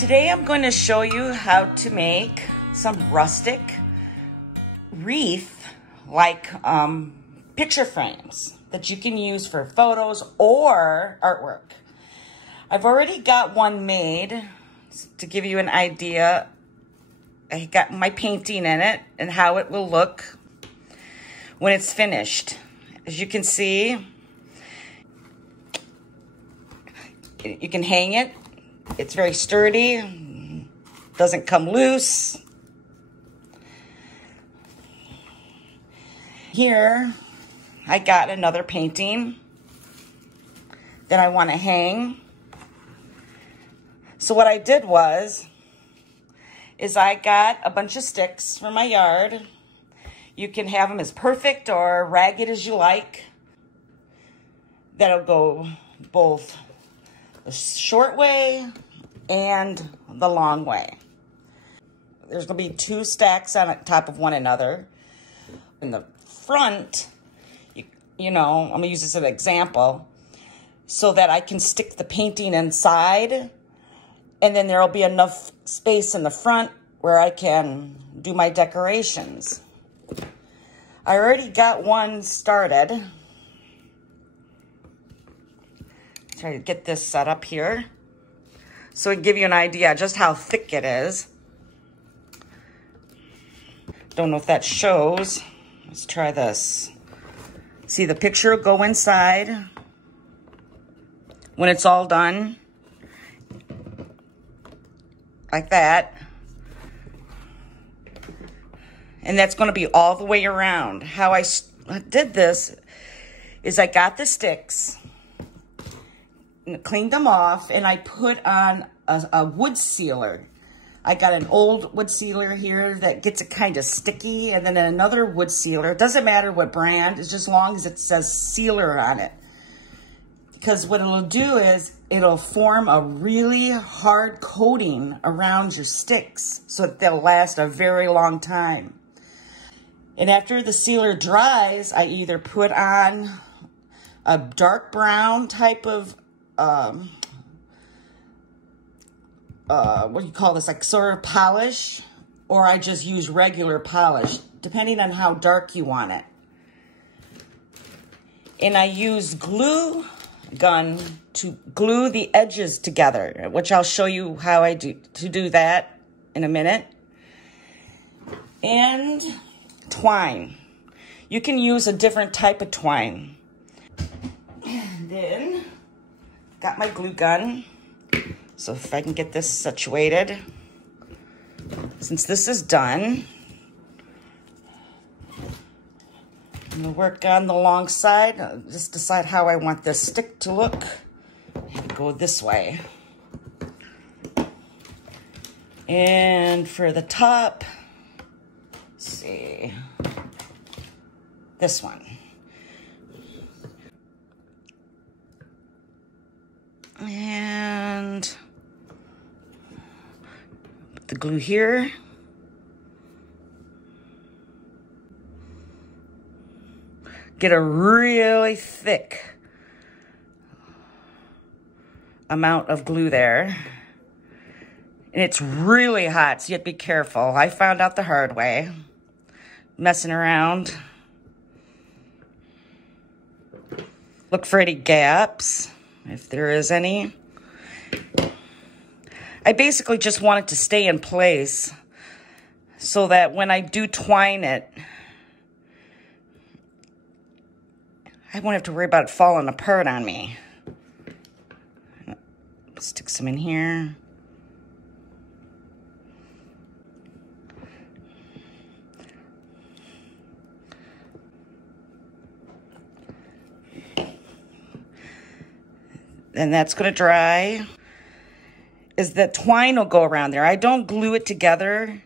Today I'm going to show you how to make some rustic wreath like picture frames that you can use for photos or artwork. I've already got one made to give you an idea. I got my painting in it and how it will look when it's finished. As you can see, you can hang it. It's very sturdy, doesn't come loose. Here, I got another painting that I want to hang. So what I did is I got a bunch of sticks from my yard. You can have them as perfect or ragged as you like. That'll go both the short way and the long way. There's going to be two stacks on top of one another. In the front, you know, I'm going to use this as an example so that I can stick the painting inside, and then there'll be enough space in the front where I can do my decorations. I already got one started. Try to get this set up here so I can give you an idea just how thick it is. Don't know if that shows. Let's try this. See, the picture will go inside when it's all done, like that. And that's going to be all the way around. How I did this is I got the sticks, cleaned them off, and I put on a wood sealer. I got an old wood sealer here that gets it kind of sticky, and then another wood sealer. It doesn't matter what brand, it's just as long as it says sealer on it. Because what it'll do is it'll form a really hard coating around your sticks so that they'll last a very long time. And after the sealer dries, I either put on a dark brown type of what do you call this, like sort of polish, or I just use regular polish, depending on how dark you want it. And I use glue gun to glue the edges together, which I'll show you how I do that in a minute. And twine. You can use a different type of twine. And then got my glue gun. So if I can get this situated, since this is done, I'm gonna work on the long side, just decide how I want this stick to look, and go this way. And for the top, let's see, this one. And put the glue here. Get a really thick amount of glue there. And it's really hot, so you have to be careful. I found out the hard way, messing around. Look for any gaps, if there is any. I basically just want it to stay in place so that when I do twine it, I won't have to worry about it falling apart on me. Stick some in here. And that's going to dry. Is that twine will go around there. I don't glue it together.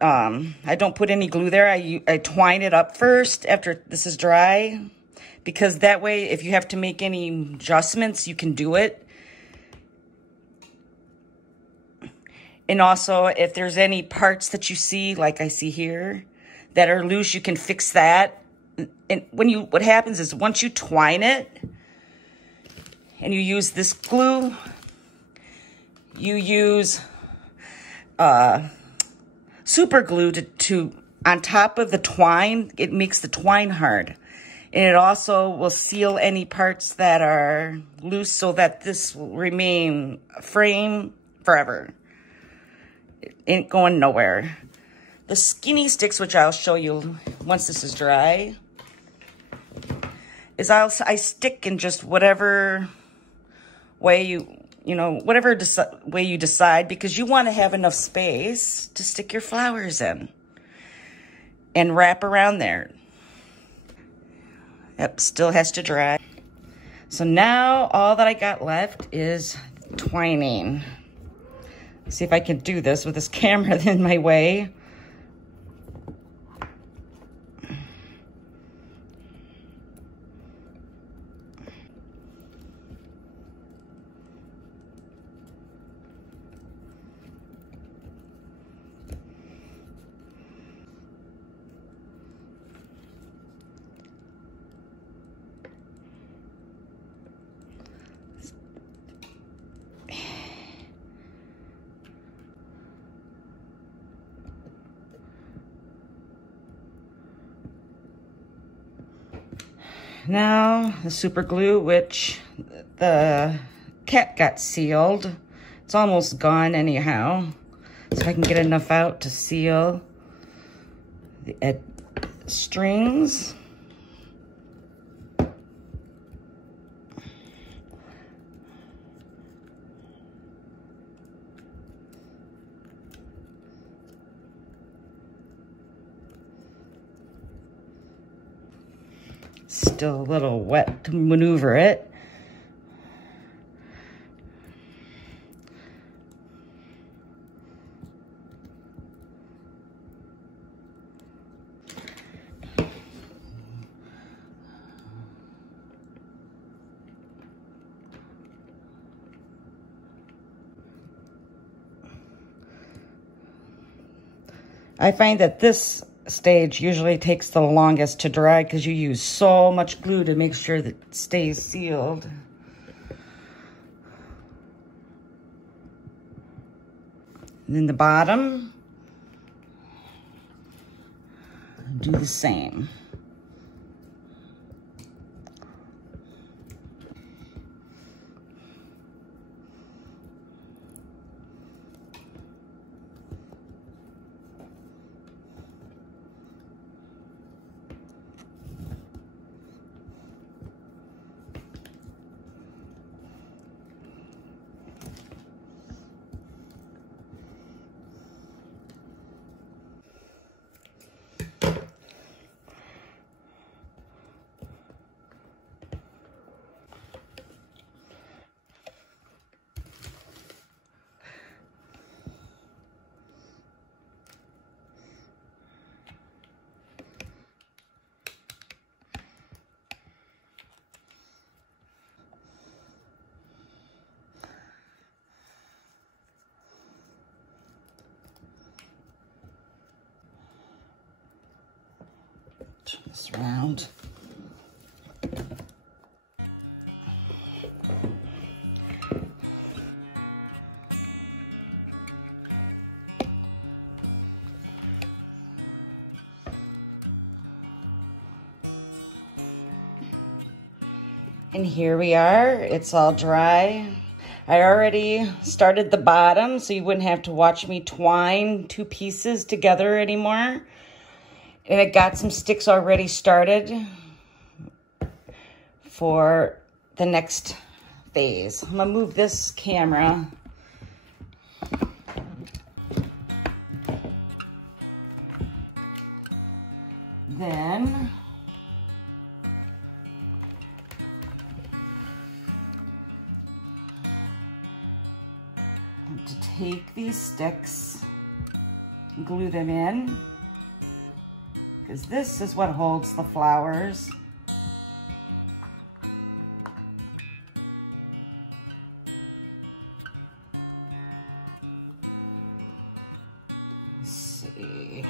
I don't put any glue there. I twine it up first after this is dry, because that way if you have to make any adjustments, you can do it. And also if there's any parts that you see, like I see here, that are loose, you can fix that. And what happens is once you twine it and you use this glue, you use super glue to on top of the twine. It makes the twine hard. And it also will seal any parts that are loose so that this will remain a frame forever. It ain't going nowhere. The skinny sticks, which I'll show you once this is dry, is I stick in just whatever way whatever way you decide, because you want to have enough space to stick your flowers in and wrap around there. Yep, still has to dry. So now all that I got left is twining. Let's see if I can do this with this camera in my way. Now, the super glue, which the cat got sealed. It's almost gone anyhow. So I can get enough out to seal the strings. Still a little wet to maneuver it. I find that this stage usually takes the longest to dry because you use so much glue to make sure that it stays sealed. And then the bottom, do the same. Turn this around. And here we are, it's all dry. I already started the bottom so you wouldn't have to watch me twine two pieces together anymore. And it got some sticks already started for the next phase. I'm gonna move this camera. Then to take these sticks and glue them in, because this is what holds the flowers. Let's see.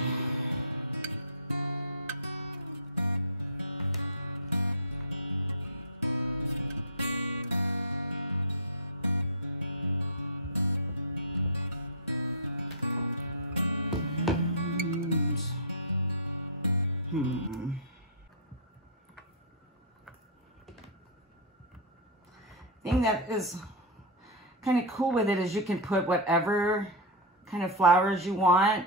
Thing that is kind of cool with it is you can put whatever kind of flowers you want.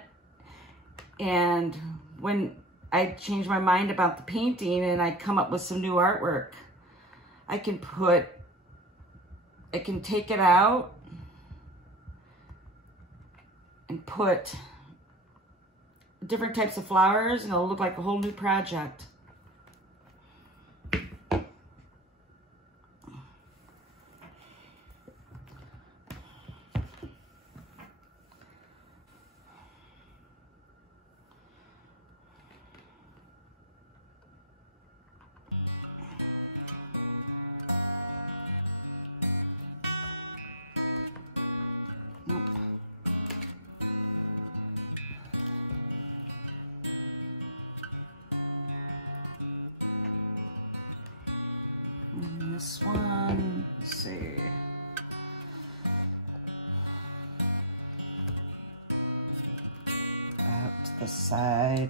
And when I change my mind about the painting and I come up with some new artwork, I can take it out and put different types of flowers and it'll look like a whole new project. Nope. And this one, let's see. Out to the side.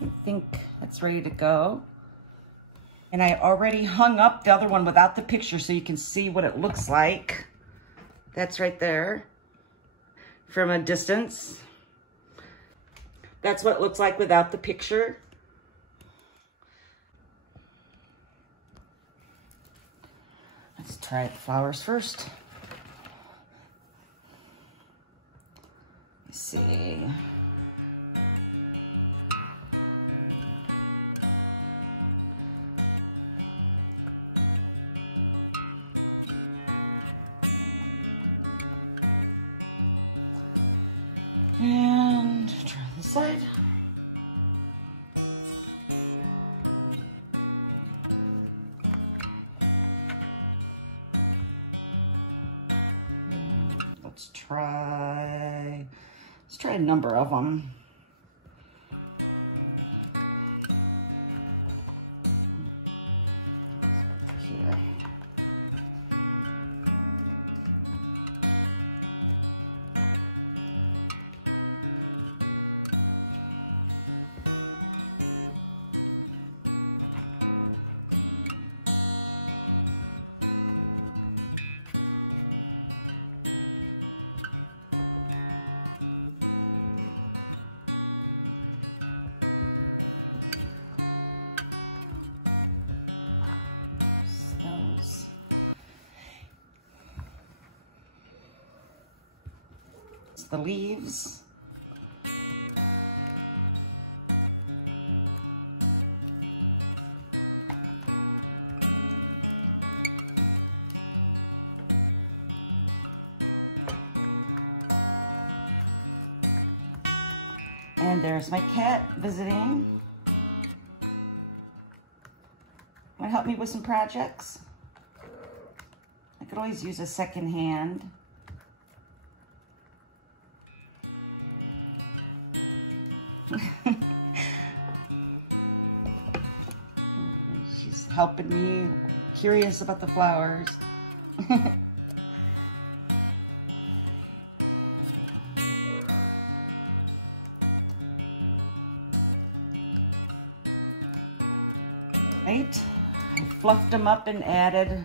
I think it's ready to go. And I already hung up the other one without the picture so you can see what it looks like. That's right there from a distance. That's what it looks like without the picture. Let's try the flowers first. Let's see. And try this side. Let's try a number of them. Here. It's the leaves. And there's my cat visiting. Want to help me with some projects? I could always use a second hand. She's helping me, curious about the flowers. Right, I fluffed them up and added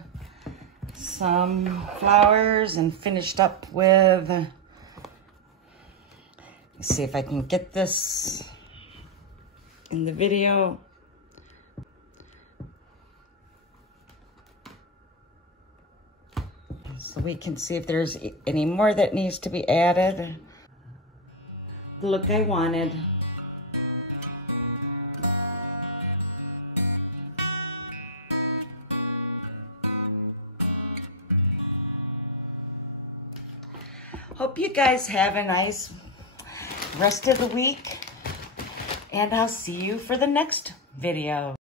some flowers and finished up with, let's see if I can get this in the video. So we can see if there's any more that needs to be added. The look I wanted. Hope you guys have a nice rest of the week, and I'll see you for the next video.